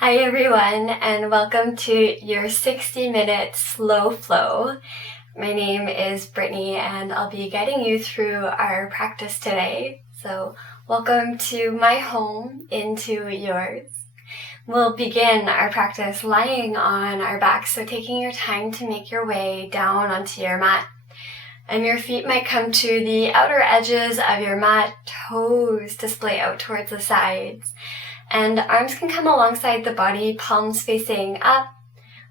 Hi everyone, and welcome to your 60-minute slow flow. My name is Brittany, and I'll be guiding you through our practice today. So welcome to my home, into yours. We'll begin our practice lying on our backs, so taking your time to make your way down onto your mat. And your feet might come to the outer edges of your mat, toes display out towards the sides. And arms can come alongside the body, palms facing up,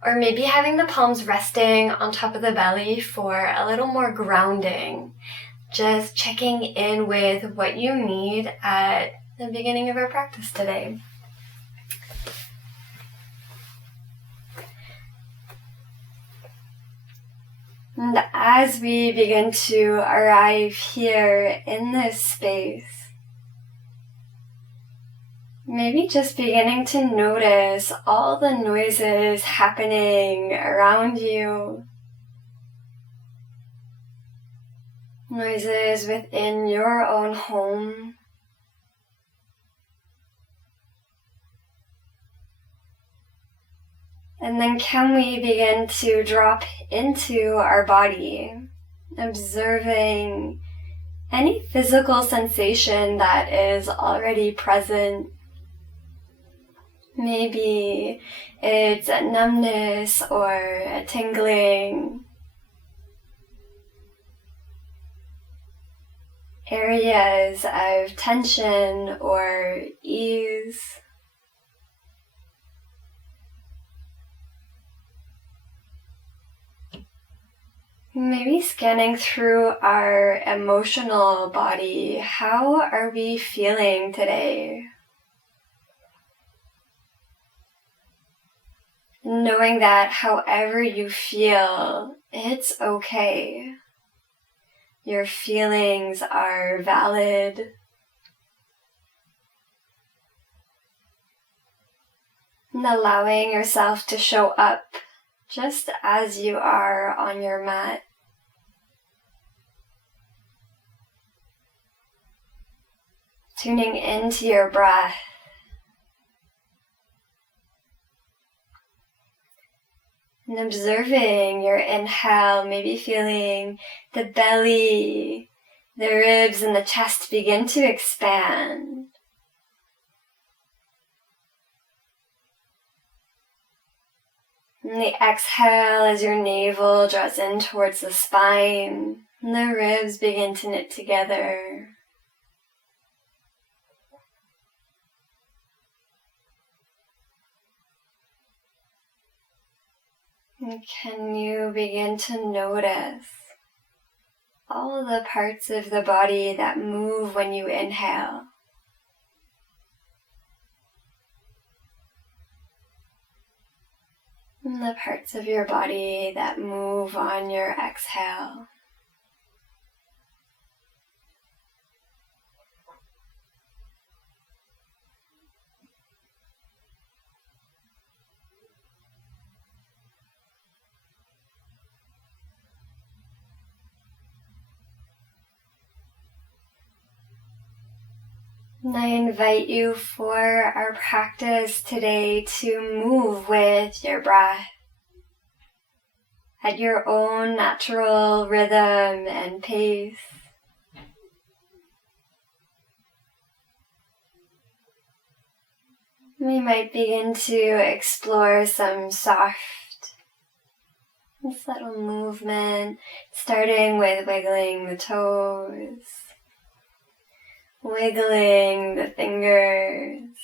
or maybe having the palms resting on top of the belly for a little more grounding. Just checking in with what you need at the beginning of our practice today. And as we begin to arrive here in this space, maybe just beginning to notice all the noises happening around you. Noises within your own home. And then can we begin to drop into our body, observing any physical sensation that is already present. Maybe it's a numbness or a tingling. Areas of tension or ease. Maybe scanning through our emotional body. How are we feeling today? Knowing that however you feel, it's okay. Your feelings are valid. And allowing yourself to show up just as you are on your mat. Tuning into your breath. And observing your inhale, maybe feeling the belly, the ribs, and the chest begin to expand. And the exhale as your navel draws in towards the spine, and the ribs begin to knit together. And can you begin to notice all the parts of the body that move when you inhale? And the parts of your body that move on your exhale. And I invite you for our practice today to move with your breath at your own natural rhythm and pace. We might begin to explore some soft and subtle movement, starting with wiggling the toes. Wiggling the fingers,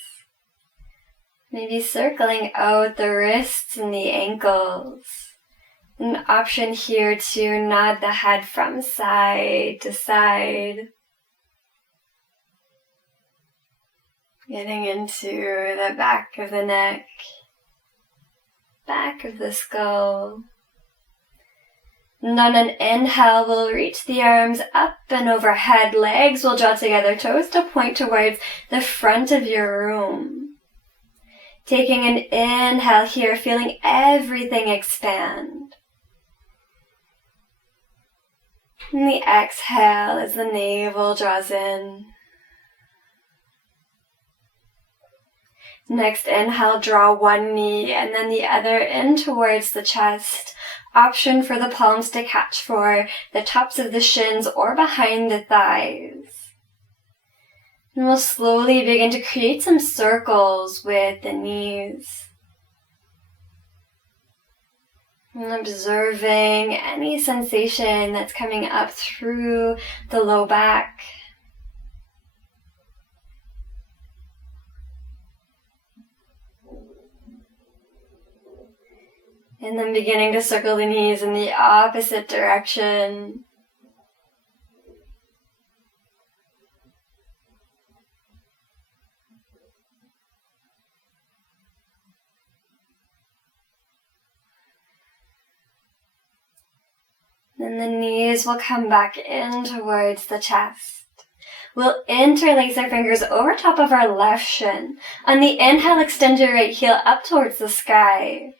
maybe circling out the wrists and the ankles. An option here to nod the head from side to side. Getting into the back of the neck, back of the skull. And on an inhale, we'll reach the arms up and overhead. Legs will draw together, toes to point towards the front of your room. Taking an inhale here, feeling everything expand. And the exhale as the navel draws in. Next inhale, draw one knee and then the other in towards the chest. Option for the palms to catch for the tops of the shins or behind the thighs. And we'll slowly begin to create some circles with the knees. And observing any sensation that's coming up through the low back. And then beginning to circle the knees in the opposite direction. Then the knees will come back in towards the chest. We'll interlace our fingers over top of our left shin. On the inhale, extend your right heel up towards the sky.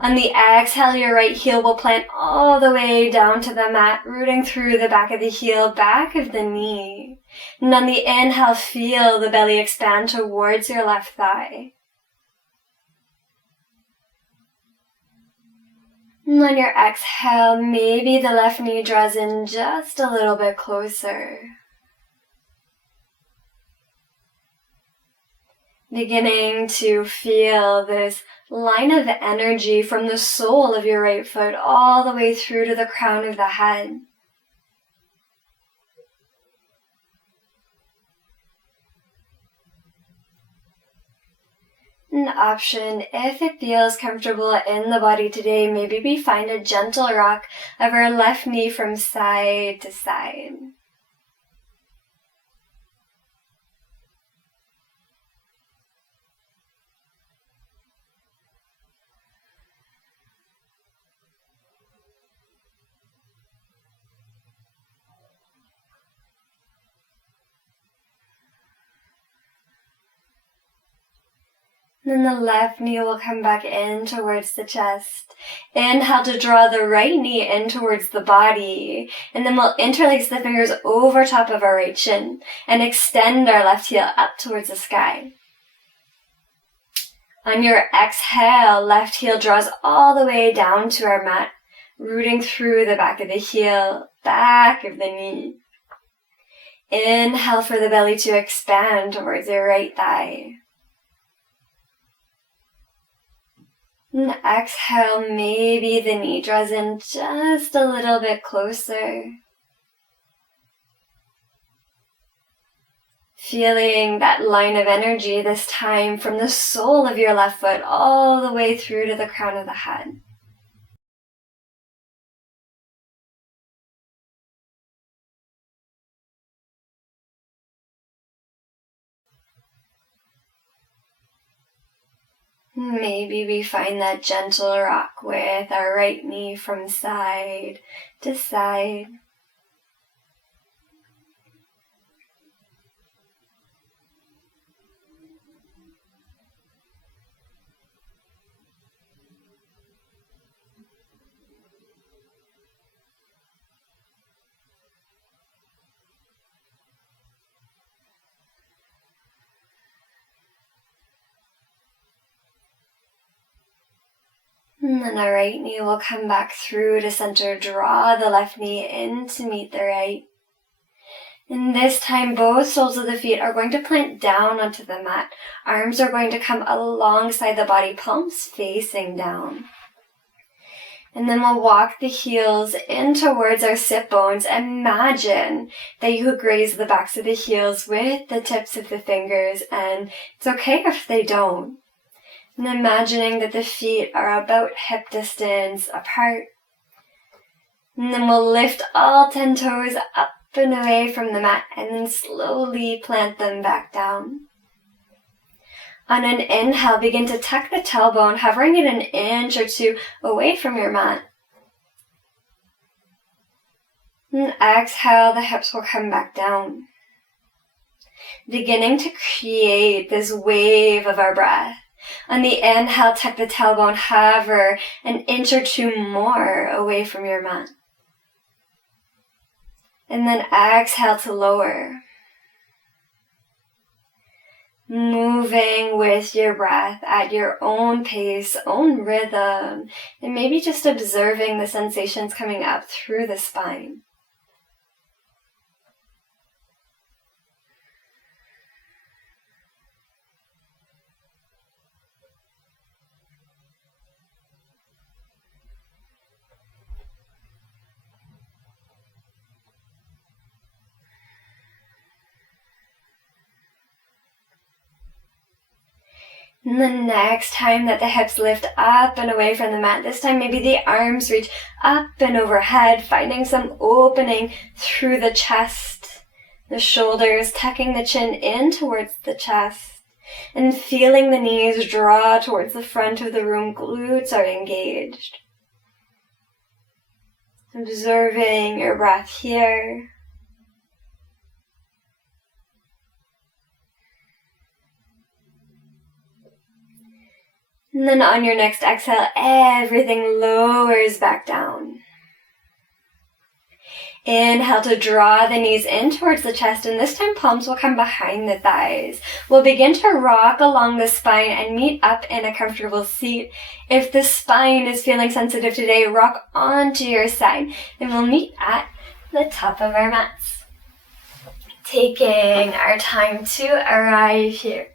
On the exhale, your right heel will plant all the way down to the mat, rooting through the back of the heel, back of the knee. And on the inhale, feel the belly expand towards your left thigh. And on your exhale, maybe the left knee draws in just a little bit closer. Beginning to feel this line of energy from the sole of your right foot all the way through to the crown of the head. An option, if it feels comfortable in the body today, maybe we find a gentle rock of our left knee from side to side. Then the left knee will come back in towards the chest. Inhale to draw the right knee in towards the body. And then we'll interlace the fingers over top of our right shin and extend our left heel up towards the sky. On your exhale, left heel draws all the way down to our mat, rooting through the back of the heel, back of the knee. Inhale for the belly to expand towards your right thigh. And exhale, maybe the knee draws in just a little bit closer. Feeling that line of energy this time from the sole of your left foot all the way through to the crown of the head. Maybe we find that gentle rock with our right knee from side to side. And then our right knee will come back through to center. Draw the left knee in to meet the right. And this time, both soles of the feet are going to plant down onto the mat. Arms are going to come alongside the body, palms facing down. And then we'll walk the heels in towards our sit bones. Imagine that you could graze the backs of the heels with the tips of the fingers, and it's okay if they don't. And imagining that the feet are about hip distance apart. And then we'll lift all 10 toes up and away from the mat and then slowly plant them back down. On an inhale, begin to tuck the tailbone, hovering it an inch or two away from your mat. And exhale, the hips will come back down. Beginning to create this wave of our breath. On the inhale, tuck the tailbone, hover an inch or two more away from your mat. And then exhale to lower. moving with your breath at your own pace, own rhythm, and maybe just observing the sensations coming up through the spine. And the next time that the hips lift up and away from the mat, this time maybe the arms reach up and overhead, finding some opening through the chest, the shoulders, tucking the chin in towards the chest, and feeling the knees draw towards the front of the room, glutes are engaged. Observing your breath here. And then on your next exhale, everything lowers back down. Inhale to draw the knees in towards the chest, and this time palms will come behind the thighs. We'll begin to rock along the spine and meet up in a comfortable seat. If the spine is feeling sensitive today, rock onto your side, and we'll meet at the top of our mats. Taking our time to arrive here.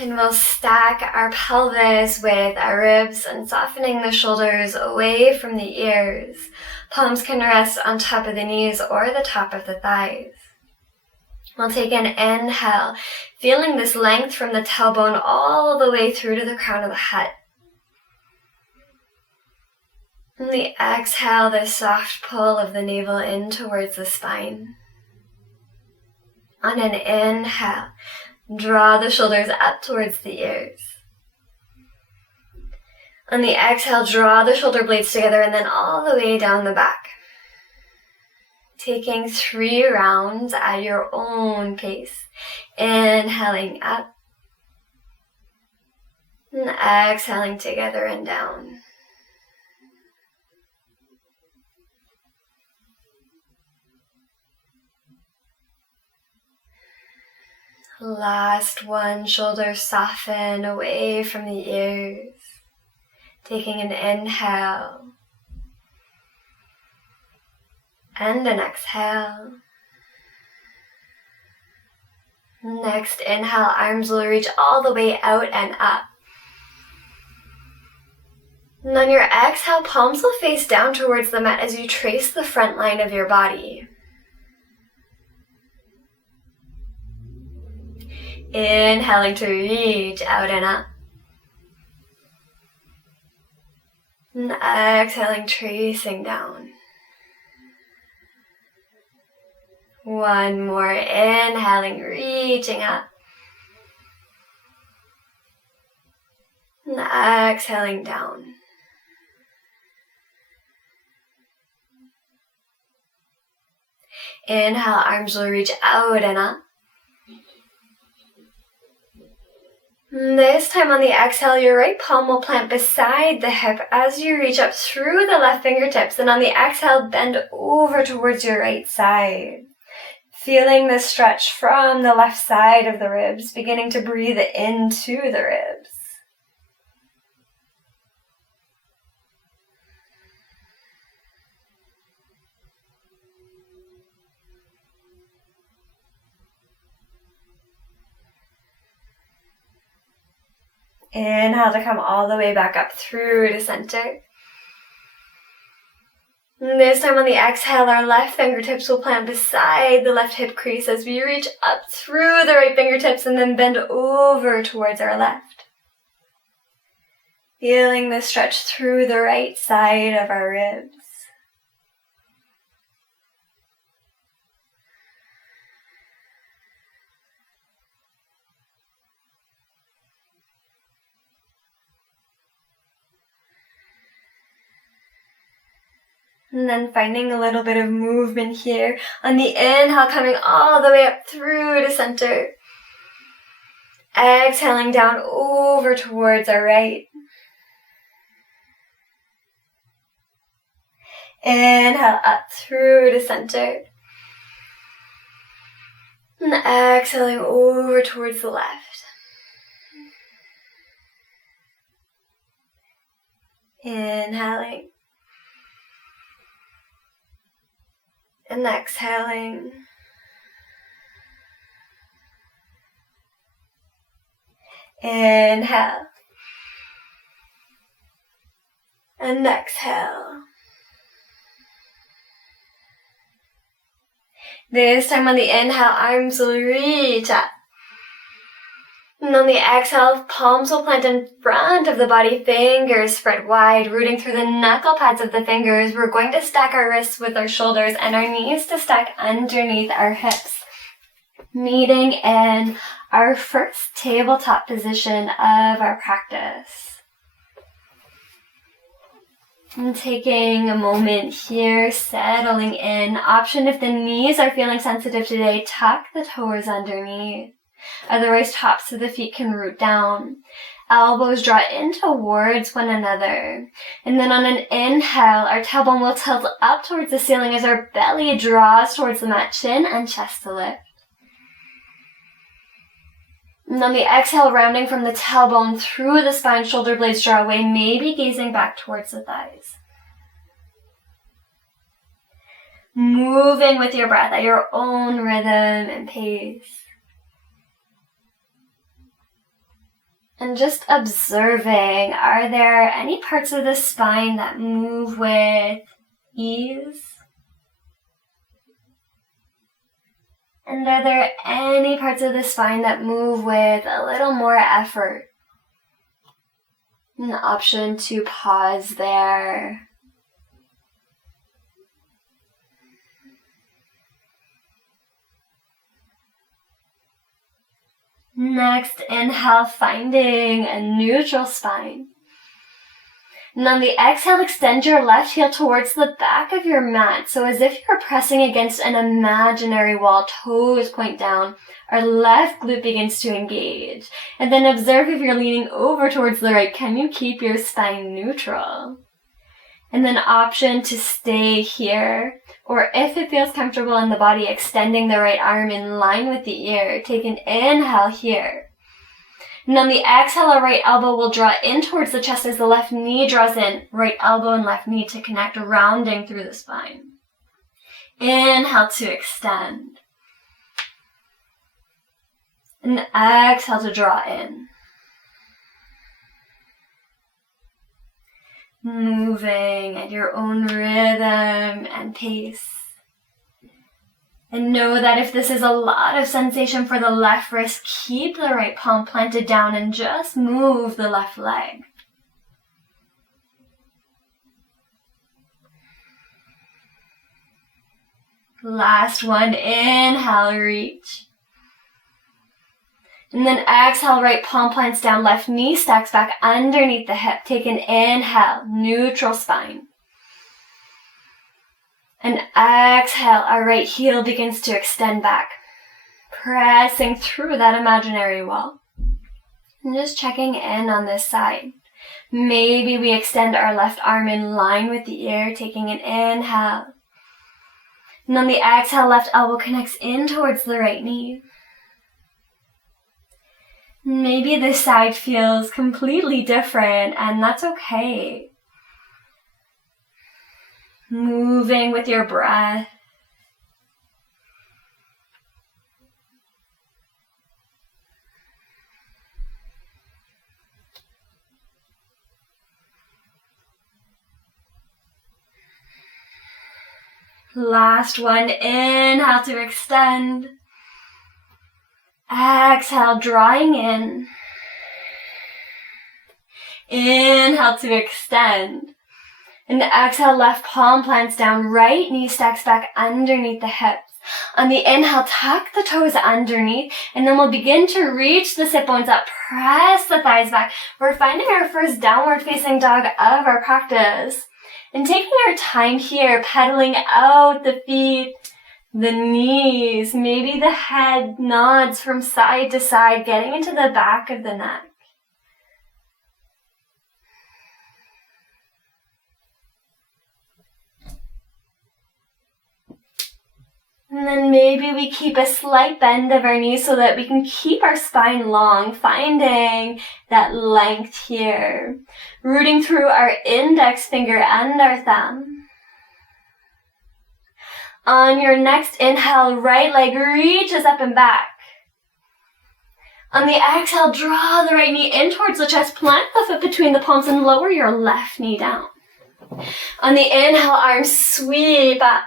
And we'll stack our pelvis with our ribs and softening the shoulders away from the ears. Palms can rest on top of the knees or the top of the thighs. We'll take an inhale, feeling this length from the tailbone all the way through to the crown of the head. And the exhale, the soft pull of the navel in towards the spine. On an inhale, draw the shoulders up towards the ears. On the exhale, draw the shoulder blades together and then all the way down the back. Taking 3 rounds at your own pace. Inhaling up. And exhaling together and down. Last one, shoulders soften away from the ears. Taking an inhale and an exhale. Next inhale, arms will reach all the way out and up. And on your exhale, palms will face down towards the mat as you trace the front line of your body. Inhaling to reach out and up. And exhaling, tracing down. One more, inhaling, reaching up. And exhaling down. Inhale, arms will reach out and up. This time on the exhale, your right palm will plant beside the hip as you reach up through the left fingertips. And on the exhale, bend over towards your right side. Feeling the stretch from the left side of the ribs, beginning to breathe into the ribs. Inhale to come all the way back up through to center. And this time on the exhale, our left fingertips will plant beside the left hip crease as we reach up through the right fingertips and then bend over towards our left. Feeling the stretch through the right side of our ribs. And then finding a little bit of movement here. On the inhale, coming all the way up through to center. Exhaling down over towards our right. Inhale up through to center. exhaling over towards the left. Inhaling. And exhaling. Inhale. And exhale. This time on the inhale, arms will reach up. And on the exhale, palms will plant in front of the body, fingers spread wide, rooting through the knuckle pads of the fingers. We're going to stack our wrists with our shoulders and our knees to stack underneath our hips, meeting in our first tabletop position of our practice. And taking a moment here, settling in. Option if the knees are feeling sensitive today, tuck the toes underneath. Otherwise, tops of the feet can root down. Elbows draw in towards one another. And then on an inhale, our tailbone will tilt up towards the ceiling as our belly draws towards the mat, chin and chest to lift. And on the exhale, rounding from the tailbone through the spine, shoulder blades draw away, maybe gazing back towards the thighs. Moving with your breath at your own rhythm and pace. And just observing, are there any parts of the spine that move with ease? And are there any parts of the spine that move with a little more effort? An option to pause there. Next, inhale, finding a neutral spine. And on the exhale, extend your left heel towards the back of your mat. So as if you're pressing against an imaginary wall, toes point down. Our left glute begins to engage. And then observe if you're leaning over towards the right, can you keep your spine neutral? And then option to stay here, or if it feels comfortable in the body, extending the right arm in line with the ear. Take an inhale here. And on the exhale, our right elbow will draw in towards the chest as the left knee draws in. Right elbow and left knee to connect, rounding through the spine. Inhale to extend. And exhale to draw in. Moving at your own rhythm and pace. And know that if this is a lot of sensation for the left wrist, keep the right palm planted down and just move the left leg. Last one, inhale, reach. And then exhale, right palm plants down, left knee stacks back underneath the hip. Take an inhale, neutral spine. And exhale, our right heel begins to extend back, pressing through that imaginary wall. And just checking in on this side. Maybe we extend our left arm in line with the ear, taking an inhale. And on the exhale, left elbow connects in towards the right knee. Maybe this side feels completely different, and that's okay. Moving with your breath. Last one, inhale to extend. Exhale, drawing in. Inhale to extend. And exhale, left palm plants down, right knee stacks back underneath the hips. On the inhale, tuck the toes underneath, and then we'll begin to reach the sit bones up, press the thighs back. We're finding our first downward facing dog of our practice. And taking our time here, pedaling out the feet, the knees, maybe the head nods from side to side, getting into the back of the neck. And then maybe we keep a slight bend of our knees so that we can keep our spine long, finding that length here. Rooting through our index finger and our thumb. On your next inhale, right leg reaches up and back. On the exhale, draw the right knee in towards the chest, plant the foot between the palms and lower your left knee down. On the inhale, arms sweep up.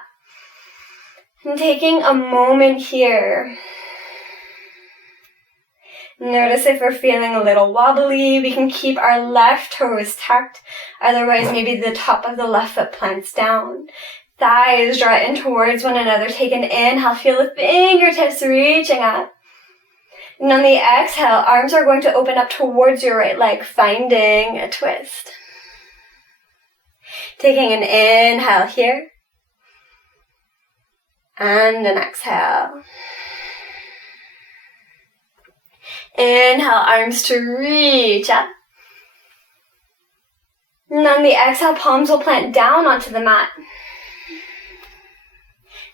And taking a moment here. Notice if we're feeling a little wobbly, we can keep our left toes tucked. Otherwise, maybe the top of the left foot plants down. Thighs draw in towards one another. Take an inhale, feel the fingertips reaching up. And on the exhale, arms are going to open up towards your right leg, finding a twist. Taking an inhale here. And an exhale. Inhale, arms to reach up. And on the exhale, palms will plant down onto the mat.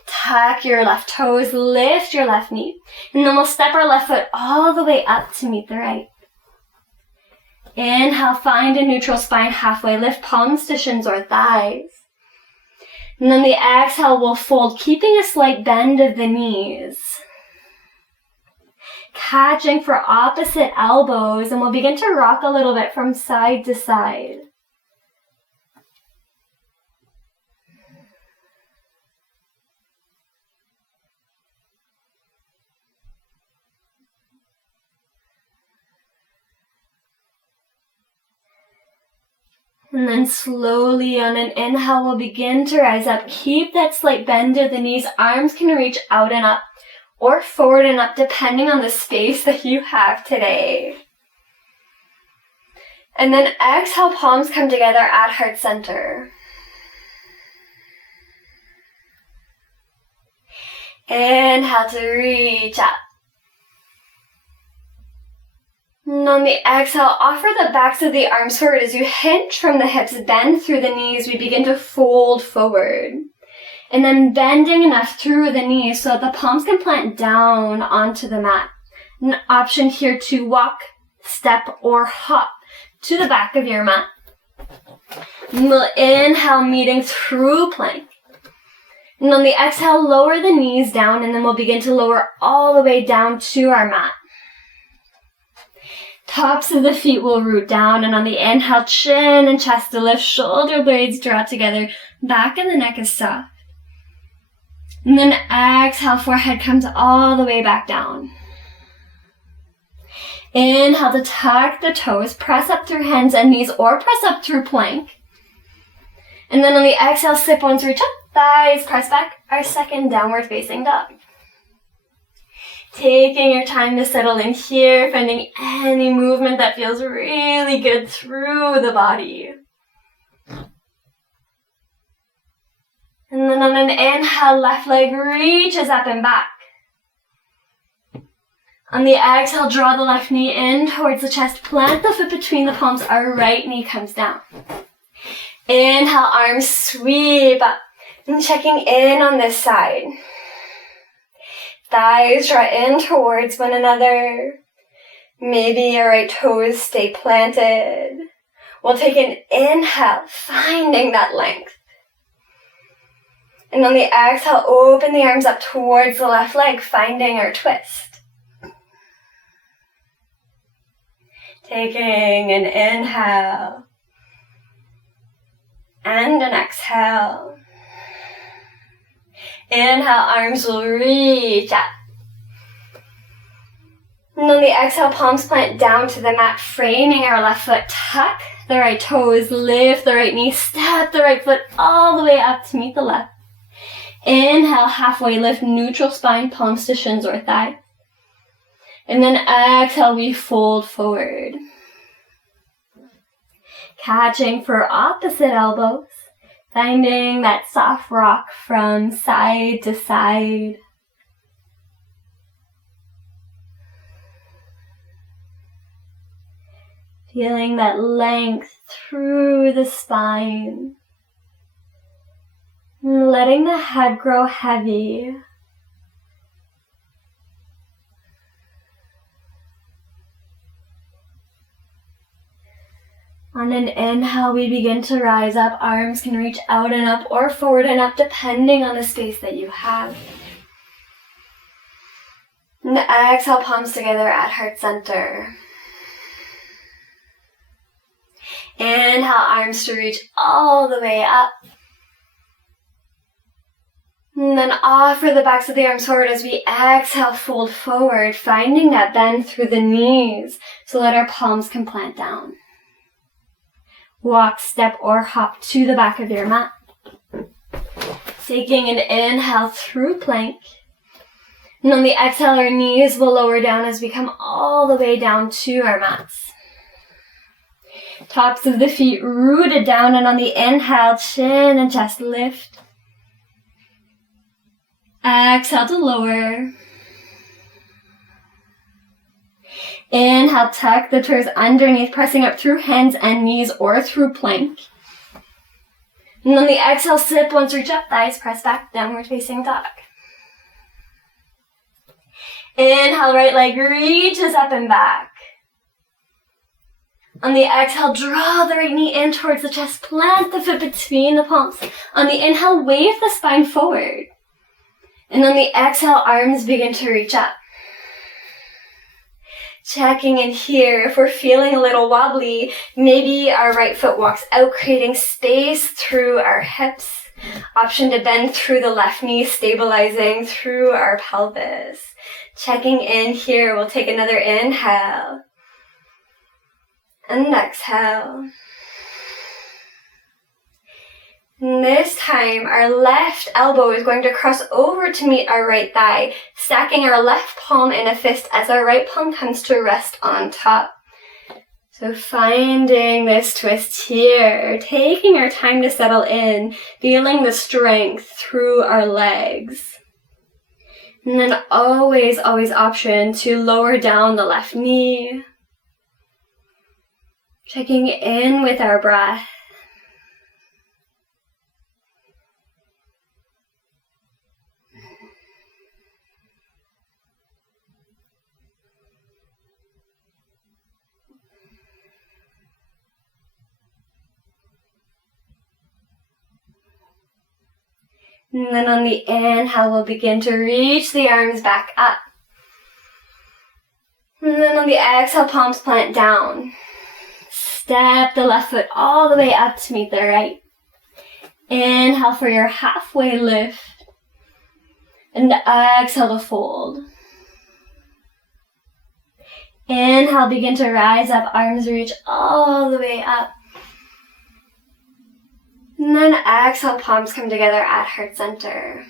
Tuck your left toes, lift your left knee. And then we'll step our left foot all the way up to meet the right. Inhale, find a neutral spine halfway. Lift palms to shins or thighs. And then the exhale will fold, keeping a slight bend of the knees. Catching for opposite elbows, and we'll begin to rock a little bit from side to side. And then slowly on an inhale, we'll begin to rise up. Keep that slight bend of the knees. Arms can reach out and up or forward and up depending on the space that you have today. And then exhale, palms come together at heart center. Inhale to reach up. And on the exhale, offer the backs of the arms forward as you hinge from the hips, bend through the knees. We begin to fold forward. And then bending enough through the knees so that the palms can plant down onto the mat. An option here to walk, step, or hop to the back of your mat. And we'll inhale, meeting through plank. And on the exhale, lower the knees down, and then we'll begin to lower all the way down to our mat. Tops of the feet will root down, and on the inhale, chin and chest to lift, shoulder blades draw together, back of the neck is soft. And then exhale, forehead comes all the way back down. Inhale to tuck the toes, press up through hands and knees, or press up through plank. And then on the exhale, sit bones reach up, thighs press back, our second downward facing dog. Taking your time to settle in here, finding any movement that feels really good through the body. And then on an inhale, left leg reaches up and back. On the exhale, draw the left knee in towards the chest, plant the foot between the palms, our right knee comes down. Inhale, arms sweep up, and checking in on this side. Thighs draw in towards one another. Maybe your right toes stay planted. We'll take an inhale, finding that length. And on the exhale, open the arms up towards the left leg, finding our twist. Taking an inhale. And an exhale. Inhale, arms will reach up. And on the exhale, palms plant down to the mat, framing our left foot. Tuck the right toes, lift the right knee, step the right foot all the way up to meet the left. Inhale, halfway lift, neutral spine, palms to shins or thighs. And then exhale, we fold forward. Catching for opposite elbows. Finding that soft rock from side to side. Feeling that length through the spine. And letting the head grow heavy. On an inhale, we begin to rise up. Arms can reach out and up or forward and up depending on the space that you have. And exhale, palms together at heart center. Inhale, arms to reach all the way up. And then offer the backs of the arms forward as we exhale, fold forward, finding that bend through the knees so that our palms can plant down. Walk, step, or hop to the back of your mat. Taking an inhale through plank. And on the exhale, our knees will lower down as we come all the way down to our mats. Tops of the feet rooted down, and on the inhale, chin and chest lift. Exhale to lower. Inhale, tuck the toes underneath, pressing up through hands and knees or through plank. And on the exhale, sip once, reach up, thighs press back, downward facing dog. Inhale, right leg reaches up and back. On the exhale, draw the right knee in towards the chest, plant the foot between the palms. On the inhale, wave the spine forward. And on the exhale, arms begin to reach up. Checking in here, if we're feeling a little wobbly, maybe our right foot walks out, creating space through our hips. Option to bend through the left knee, stabilizing through our pelvis. Checking in here, we'll take another inhale. And exhale. And this time, our left elbow is going to cross over to meet our right thigh, stacking our left palm in a fist as our right palm comes to rest on top. So finding this twist here, taking our time to settle in, feeling the strength through our legs. And then always option to lower down the left knee. Checking in with our breath. And then on the inhale, we'll begin to reach the arms back up. And then on the exhale, palms plant down. Step the left foot all the way up to meet the right. Inhale for your halfway lift. And exhale to fold. Inhale, begin to rise up, arms reach all the way up. And then exhale, palms come together at heart center.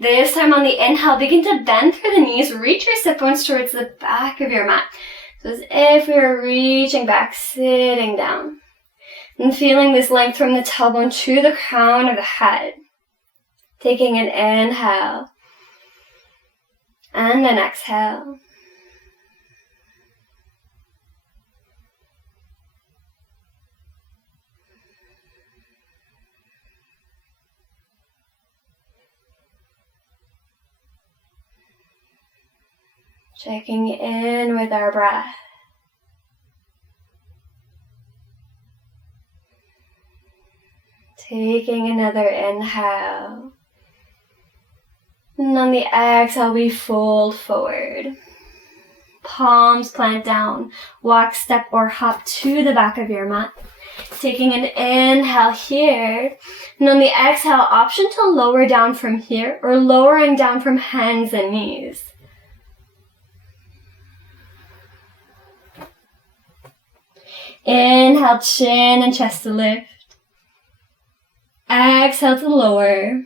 This time on the inhale, begin to bend through the knees, reach your sit bones towards the back of your mat. So as if we were reaching back, sitting down. And feeling this length from the tailbone to the crown of the head. Taking an inhale. And an exhale. Checking in with our breath. Taking another inhale. And on the exhale, we fold forward. Palms plant down. Walk, step, or hop to the back of your mat. Taking an inhale here. And on the exhale, option to lower down from here or lowering down from hands and knees. Inhale, chin and chest to lift. Exhale to lower.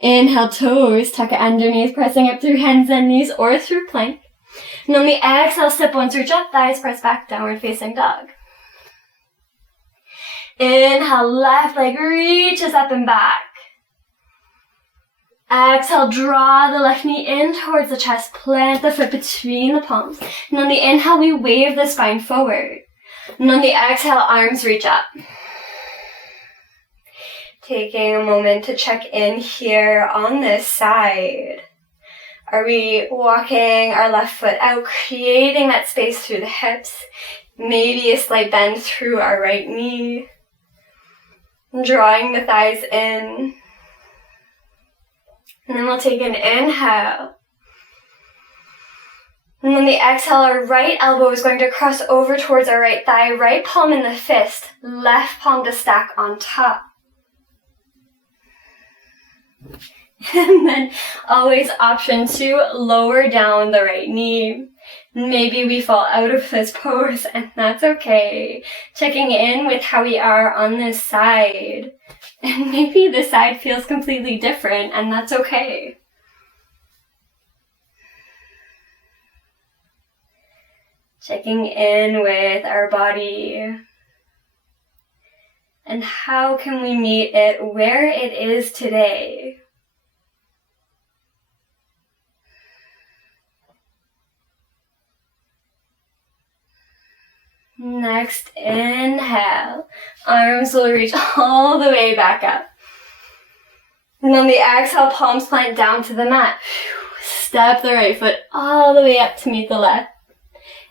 Inhale, toes tuck underneath, pressing up through hands and knees or through plank. And on the exhale, sit bones reach up, thighs press back, downward facing dog. Inhale, left leg reaches up and back. Exhale, draw the left knee in towards the chest, plant the foot between the palms. And on the inhale, we wave the spine forward. And on the exhale, arms reach up. Taking a moment to check in here on this side. Are we walking our left foot out, creating that space through the hips? Maybe a slight bend through our right knee. Drawing the thighs in. And then we'll take an inhale. And then the exhale, our right elbow is going to cross over towards our right thigh, right palm in the fist, left palm to stack on top. And then always option to lower down the right knee. Maybe we fall out of this pose, and that's okay. Checking in with how we are on this side. And maybe the side feels completely different, and that's okay. Checking in with our body. And how can we meet it where it is today? Next, inhale. Arms will reach all the way back up. And on the exhale, palms plant down to the mat. Step the right foot all the way up to meet the left.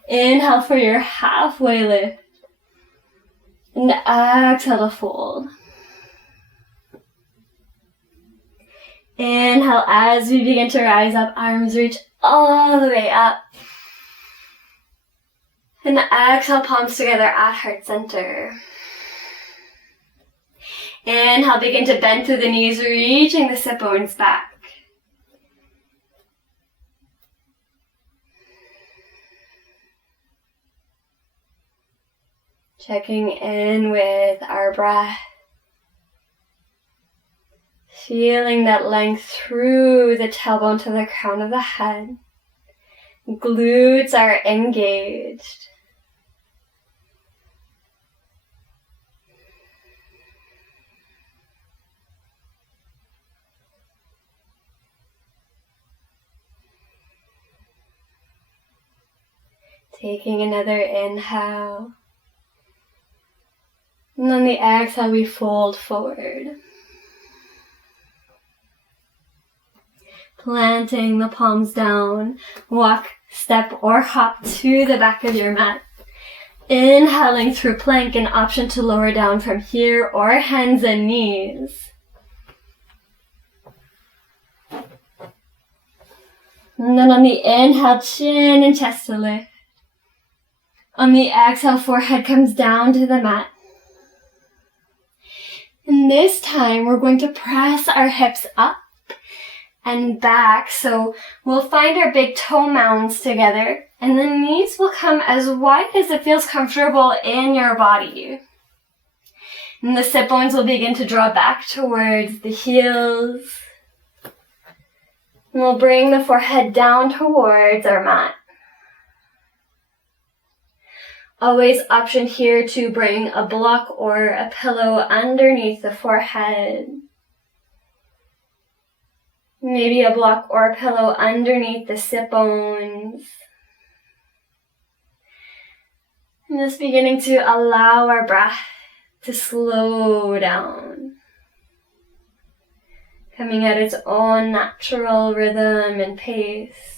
Inhale for your halfway lift. And exhale to fold. Inhale as we begin to rise up, arms reach all the way up. And exhale, palms together at heart center. Inhale, begin to bend through the knees, reaching the sit bones back. Checking in with our breath. Feeling that length through the tailbone to the crown of the head. Glutes are engaged. Taking another inhale. And on the exhale, we fold forward. Planting the palms down. Walk, step, or hop to the back of your mat. Inhaling through plank, an option to lower down from here or hands and knees. And then on the inhale, chin and chest to lift. On the exhale, forehead comes down to the mat. And this time, we're going to press our hips up and back. So we'll find our big toe mounds together, and the knees will come as wide as it feels comfortable in your body. And the sit bones will begin to draw back towards the heels. And we'll bring the forehead down towards our mat. Always option here to bring a block or a pillow underneath the forehead. Maybe a block or a pillow underneath the sit bones. And just beginning to allow our breath to slow down. Coming at its own natural rhythm and pace.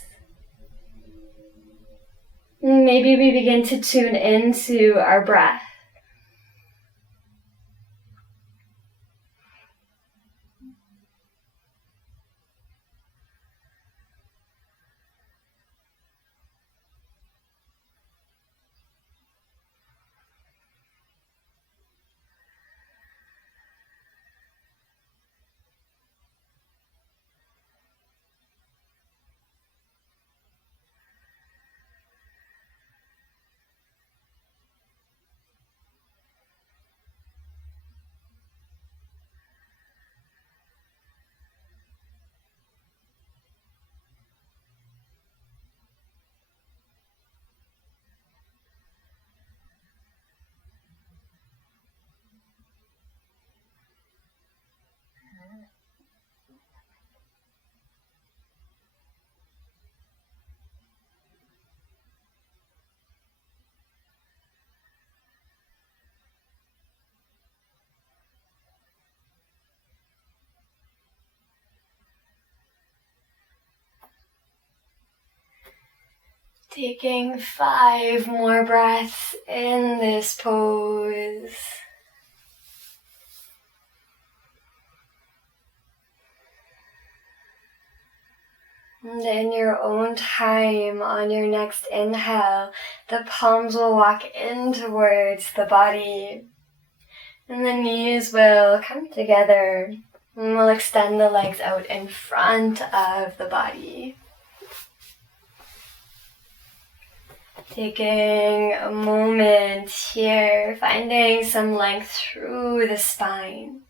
Maybe we begin to tune into our breath. Taking 5 more breaths in this pose. And in your own time, on your next inhale, the palms will walk in towards the body. And the knees will come together. And we'll extend the legs out in front of the body. Taking a moment here, finding some length through the spine.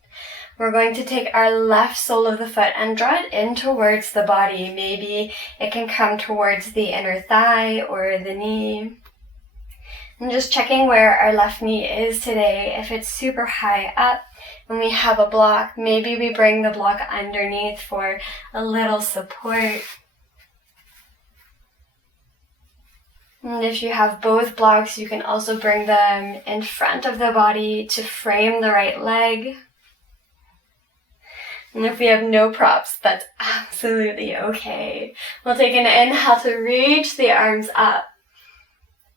We're going to take our left sole of the foot and draw it in towards the body. Maybe it can come towards the inner thigh or the knee. And just checking where our left knee is today. If it's super high up and we have a block, maybe we bring the block underneath for a little support. And if you have both blocks, you can also bring them in front of the body to frame the right leg. And if we have no props, that's absolutely okay. We'll take an inhale to reach the arms up.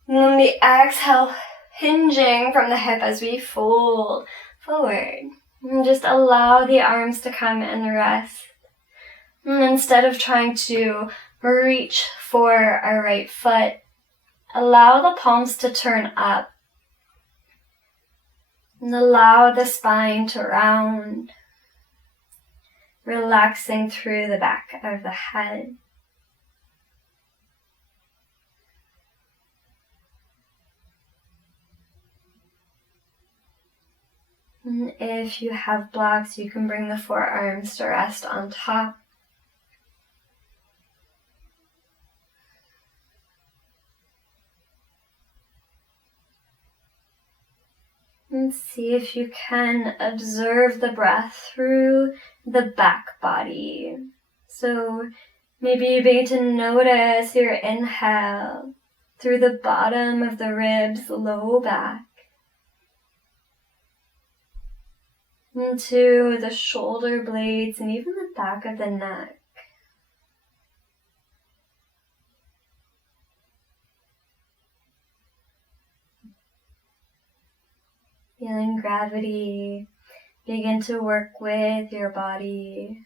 And then the exhale, hinging from the hip as we fold forward. And just allow the arms to come and rest. And instead of trying to reach for our right foot, allow the palms to turn up. And allow the spine to round, relaxing through the back of the head. And if you have blocks, you can bring the forearms to rest on top. And see if you can observe the breath through the back body. So maybe you begin to notice your inhale through the bottom of the ribs, low back, into the shoulder blades and even the back of the neck. Feeling gravity begin to work with your body.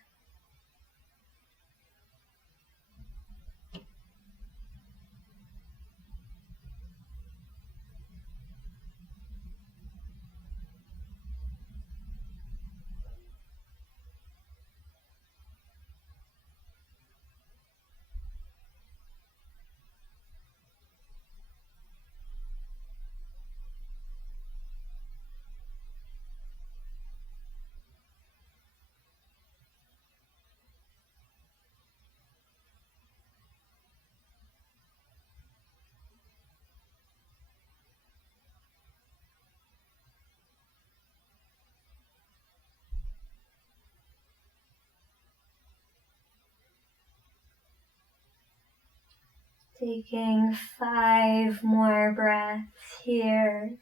Taking 5 more breaths here.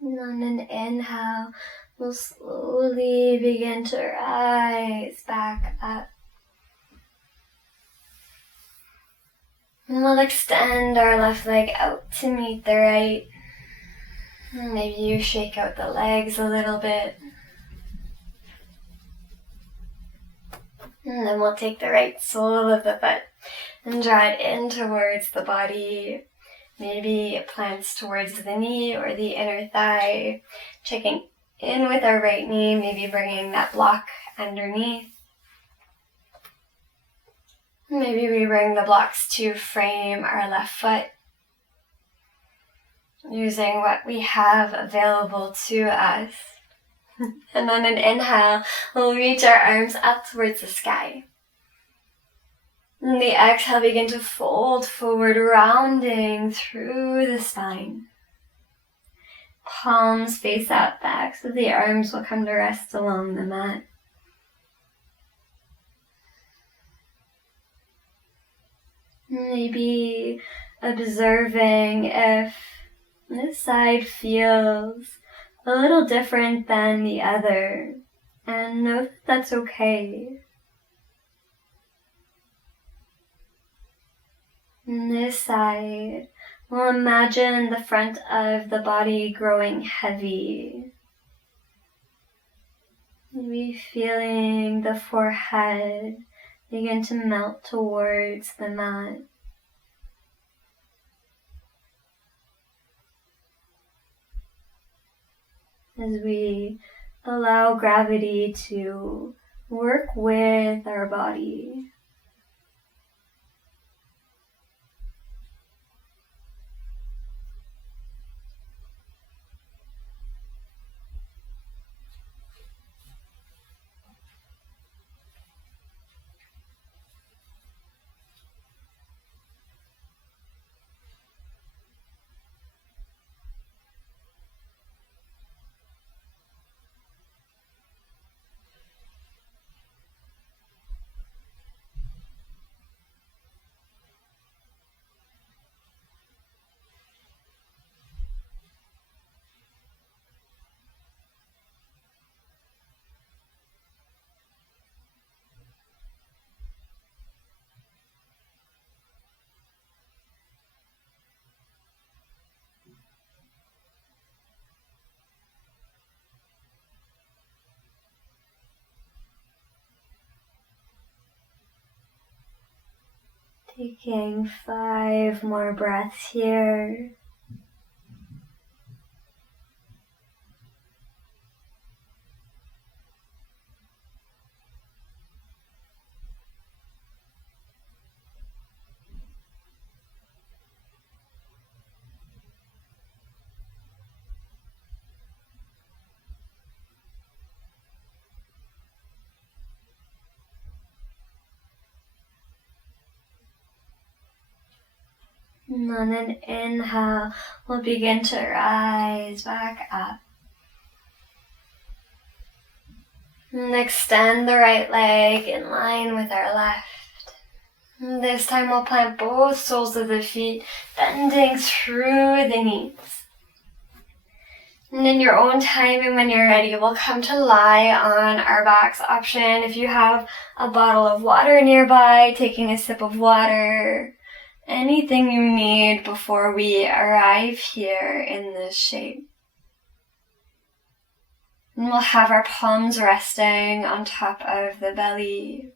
And on an inhale, we'll slowly begin to rise back up. And we'll extend our left leg out to meet the right. And maybe you shake out the legs a little bit. And then we'll take the right sole of the foot and draw it in towards the body. Maybe it plants towards the knee or the inner thigh. Checking in with our right knee, maybe bringing that block underneath. Maybe we bring the blocks to frame our left foot, using what we have available to us. And on an inhale, we'll reach our arms up towards the sky. And the exhale, begin to fold forward, rounding through the spine. Palms face out, backs of the arms will come to rest along the mat. Maybe observing if this side feels a little different than the other, and know that that's okay. On this side, we'll imagine the front of the body growing heavy. Maybe feeling the forehead begin to melt towards the mat. As we allow gravity to work with our body. Taking 5 more breaths here. And on an inhale, we'll begin to rise back up. And extend the right leg in line with our left. And this time we'll plant both soles of the feet, bending through the knees. And in your own time and when you're ready, we'll come to lie on our backs option. If you have a bottle of water nearby, taking a sip of water, anything you need before we arrive here in this shape. And we'll have our palms resting on top of the belly.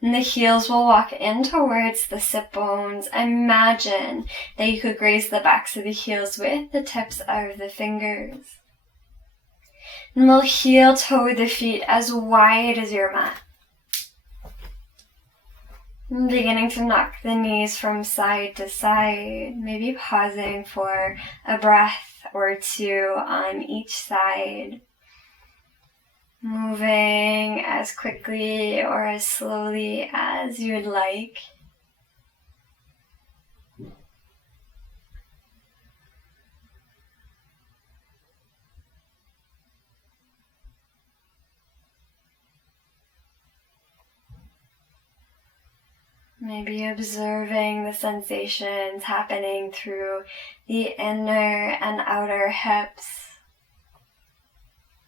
And the heels will walk in towards the sit bones. Imagine that you could graze the backs of the heels with the tips of the fingers. And we'll heel toe the feet as wide as your mat. And beginning to knock the knees from side to side, maybe pausing for a breath or two on each side. Moving as quickly or as slowly as you would like. Maybe observing the sensations happening through the inner and outer hips,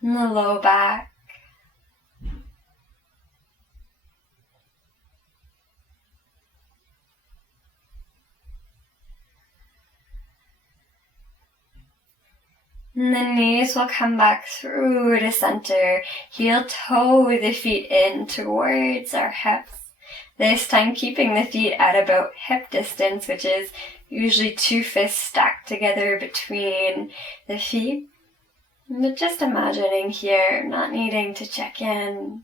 and the low back. And the knees will come back through to center. Heel toe the feet in towards our hips. This time keeping the feet at about hip distance, which is usually 2 fists stacked together between the feet. But just imagining here, not needing to check in.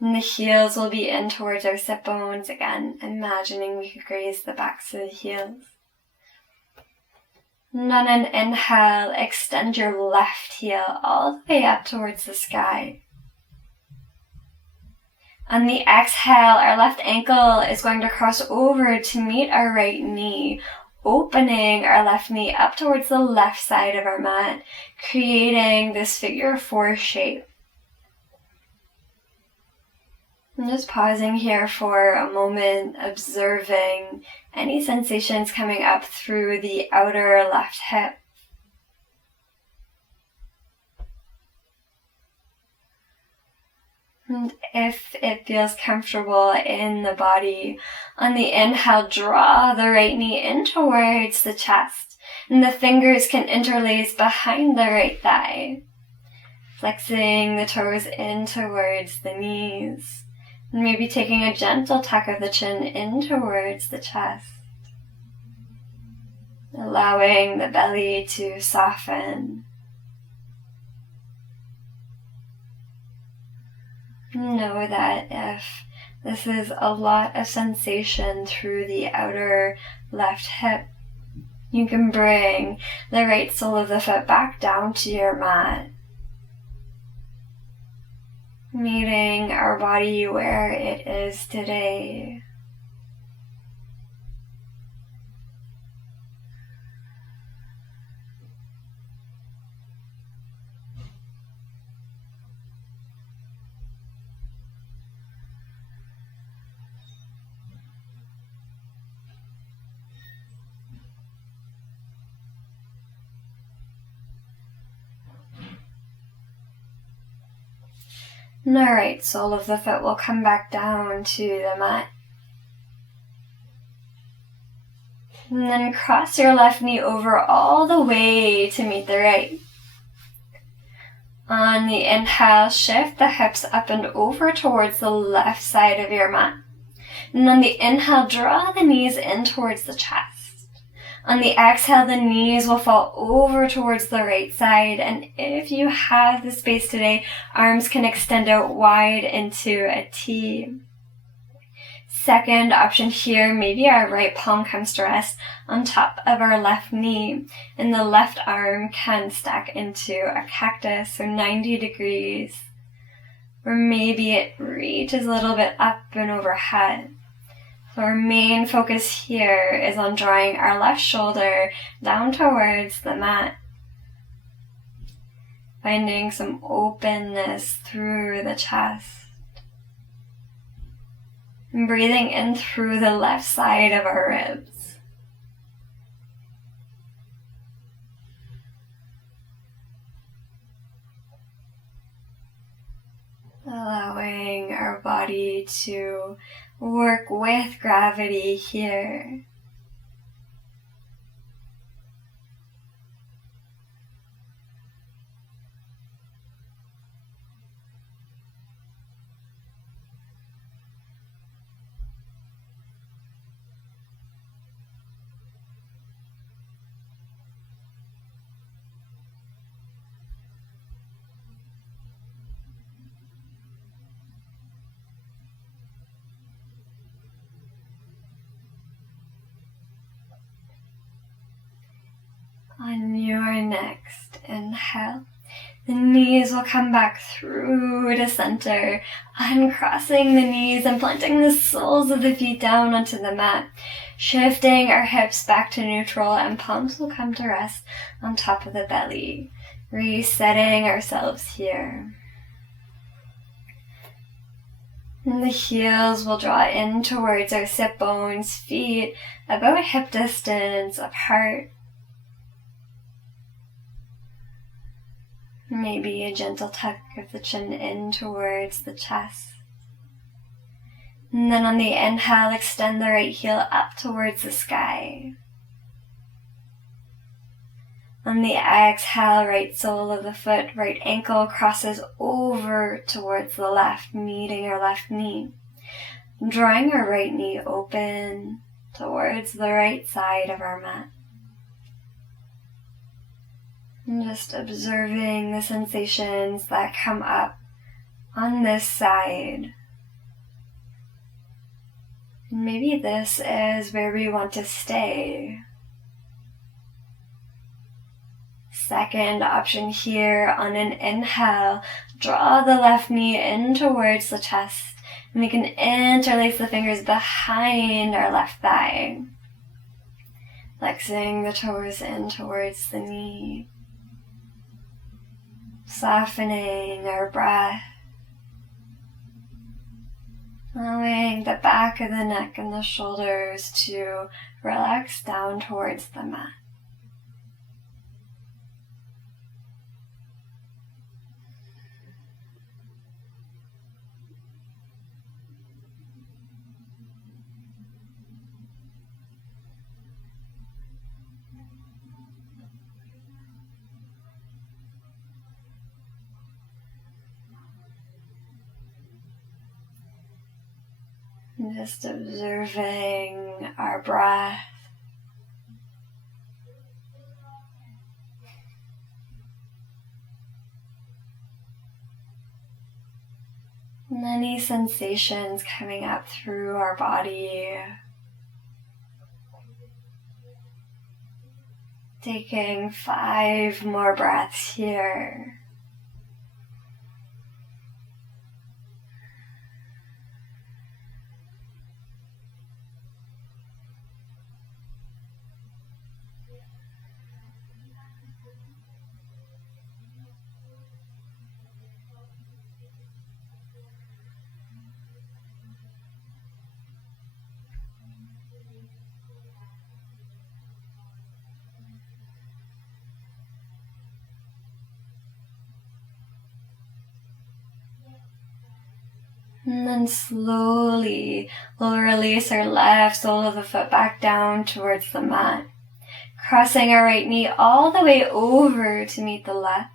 And the heels will be in towards our sit bones again, imagining we could graze the backs of the heels. And on an inhale, extend your left heel all the way up towards the sky. On the exhale, our left ankle is going to cross over to meet our right knee, opening our left knee up towards the left side of our mat, creating this figure 4 shape. I'm just pausing here for a moment, observing any sensations coming up through the outer left hip. And if it feels comfortable in the body, on the inhale, draw the right knee in towards the chest, and the fingers can interlace behind the right thigh, flexing the toes in towards the knees. And maybe taking a gentle tuck of the chin in towards the chest, allowing the belly to soften. Know that if this is a lot of sensation through the outer left hip, you can bring the right sole of the foot back down to your mat, meeting our body where it is today. And the right sole of the foot will come back down to the mat. And then cross your left knee over all the way to meet the right. On the inhale, shift the hips up and over towards the left side of your mat. And on the inhale, draw the knees in towards the chest. On the exhale, the knees will fall over towards the right side, and if you have the space today, arms can extend out wide into a T. Second option here, maybe our right palm comes to rest on top of our left knee, and the left arm can stack into a cactus, so 90 degrees. Or maybe it reaches a little bit up and overhead. So our main focus here is on drawing our left shoulder down towards the mat, finding some openness through the chest, and breathing in through the left side of our ribs. Allowing our body to work with gravity here. On your next inhale, the knees will come back through to center, uncrossing the knees and planting the soles of the feet down onto the mat, shifting our hips back to neutral, and palms will come to rest on top of the belly, resetting ourselves here. And the heels will draw in towards our sit bones, feet about hip distance apart. Maybe a gentle tuck of the chin in towards the chest. And then on the inhale, extend the right heel up towards the sky. On the exhale, right sole of the foot, right ankle crosses over towards the left, meeting our left knee. Drawing our right knee open towards the right side of our mat. And just observing the sensations that come up on this side. And maybe this is where we want to stay. Second option here, on an inhale, draw the left knee in towards the chest And we can interlace the fingers behind our left thigh, flexing the toes in towards the knee, softening our breath, allowing the back of the neck and the shoulders to relax down towards the mat. Just observing our breath. And any sensations coming up through our body. Taking 5 more breaths here. And then slowly we'll release our left sole of the foot back down towards the mat, crossing our right knee all the way over to meet the left.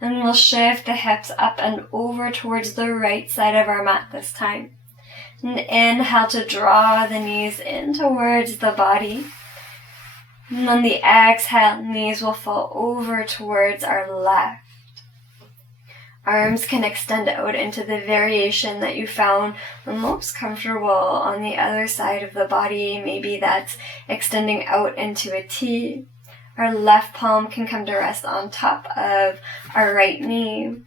And we'll shift the hips up and over towards the right side of our mat this time. And inhale to draw the knees in towards the body. And on the exhale, knees will fall over towards our left. Arms can extend out into the variation that you found the most comfortable on the other side of the body. Maybe that's extending out into a T. Our left palm can come to rest on top of our right knee.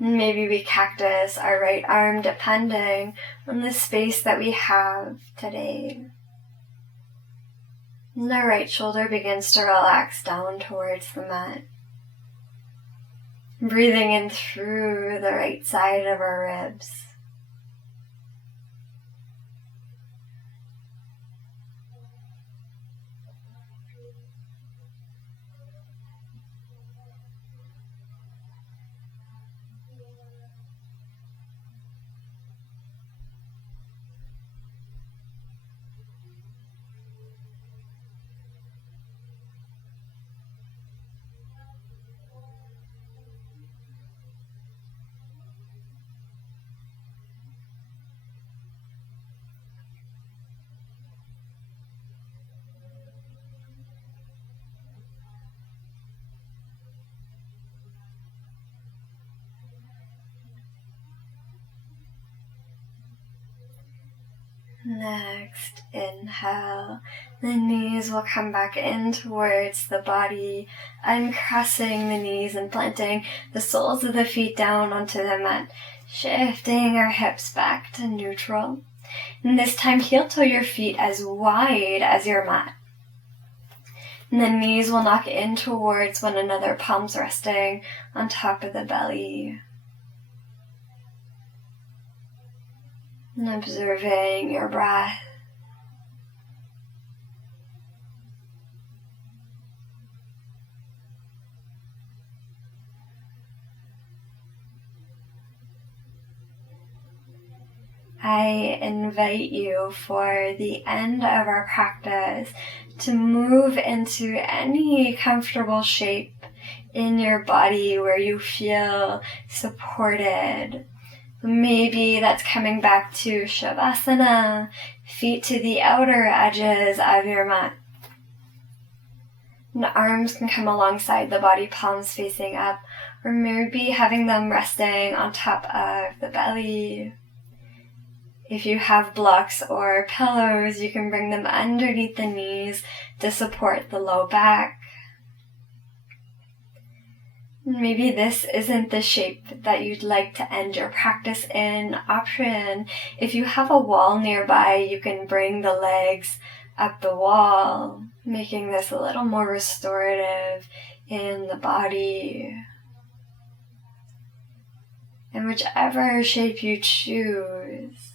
Maybe we cactus our right arm depending on the space that we have today. And our right shoulder begins to relax down towards the mat. Breathing in through the right side of our ribs. Next, inhale, the knees will come back in towards the body, uncrossing the knees and planting the soles of the feet down onto the mat, shifting our hips back to neutral. And this time, heel toe your feet as wide as your mat. And the knees will knock in towards one another, palms resting on top of the belly. And observing your breath. I invite you for the end of our practice to move into any comfortable shape in your body where you feel supported. Maybe that's coming back to Shavasana, feet to the outer edges of your mat. And arms can come alongside the body, palms facing up, or maybe having them resting on top of the belly. If you have blocks or pillows, you can bring them underneath the knees to support the low back. Maybe this isn't the shape that you'd like to end your practice in. Option, if you have a wall nearby, you can bring the legs up the wall, making this a little more restorative in the body. And whichever shape you choose,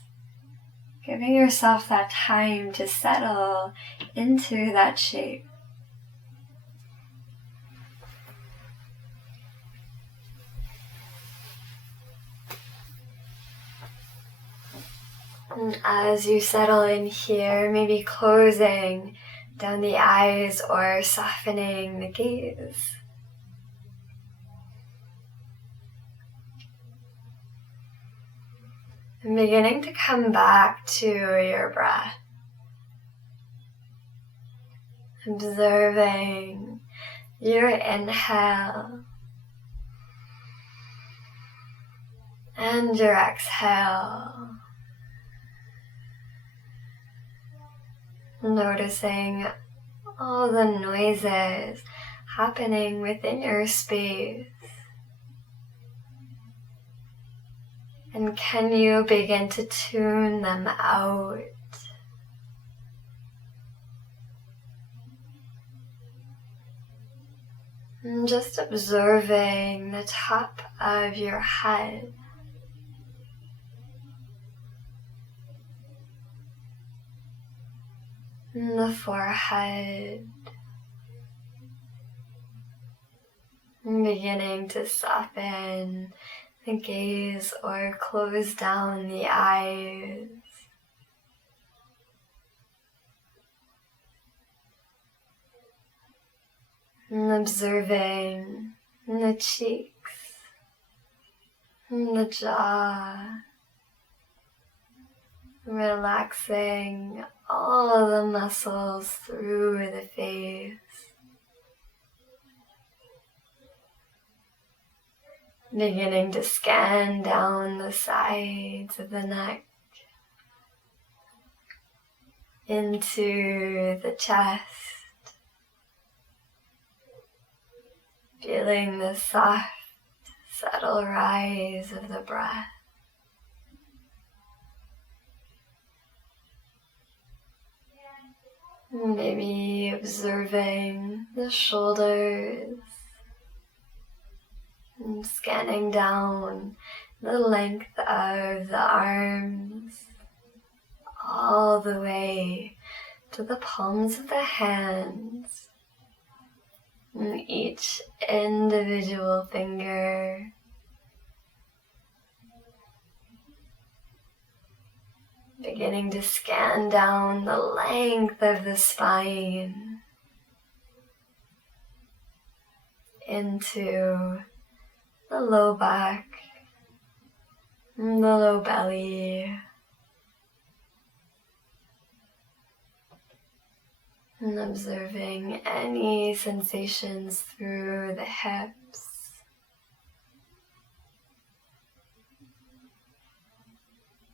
giving yourself that time to settle into that shape. And as you settle in here, maybe closing down the eyes or softening the gaze. And beginning to come back to your breath. Observing your inhale and your exhale. Noticing all the noises happening within your space. And can you begin to tune them out? And just observing the top of your head. And the forehead. And beginning to soften the gaze or close down the eyes. And observing the cheeks and the jaw. Relaxing all the muscles through the face. Beginning to scan down the sides of the neck into the chest. Feeling the soft, subtle rise of the breath. Maybe observing the shoulders and scanning down the length of the arms all the way to the palms of the hands and each individual finger. Beginning to scan down the length of the spine into the low back and the low belly. And observing any sensations through the hips.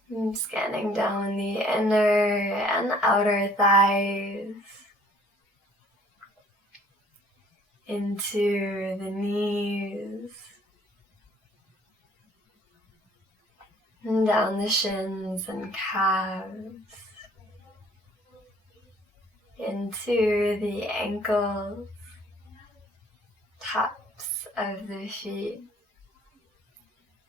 And scanning down the inner and outer thighs into the knees and down the shins and calves into the ankles, tops of the feet,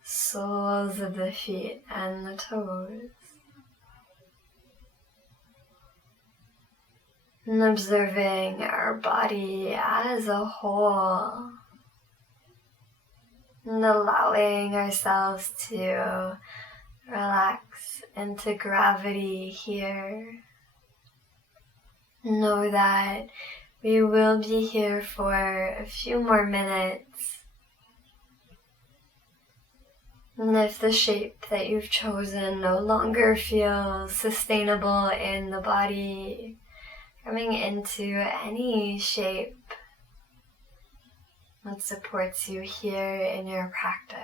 soles of the feet and the toes. And observing our body as a whole. And allowing ourselves to relax into gravity here. Know that we will be here for a few more minutes. And if the shape that you've chosen no longer feels sustainable in the body, coming into any shape that supports you here in your practice.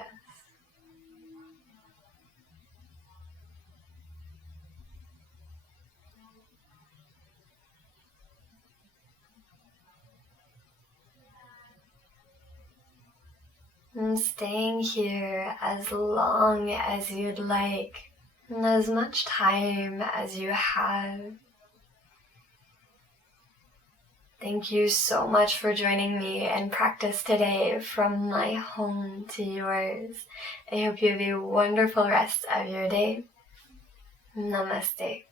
And staying here as long as you'd like, and as much time as you have. Thank you so much for joining me in practice today from my home to yours. I hope you have a wonderful rest of your day. Namaste.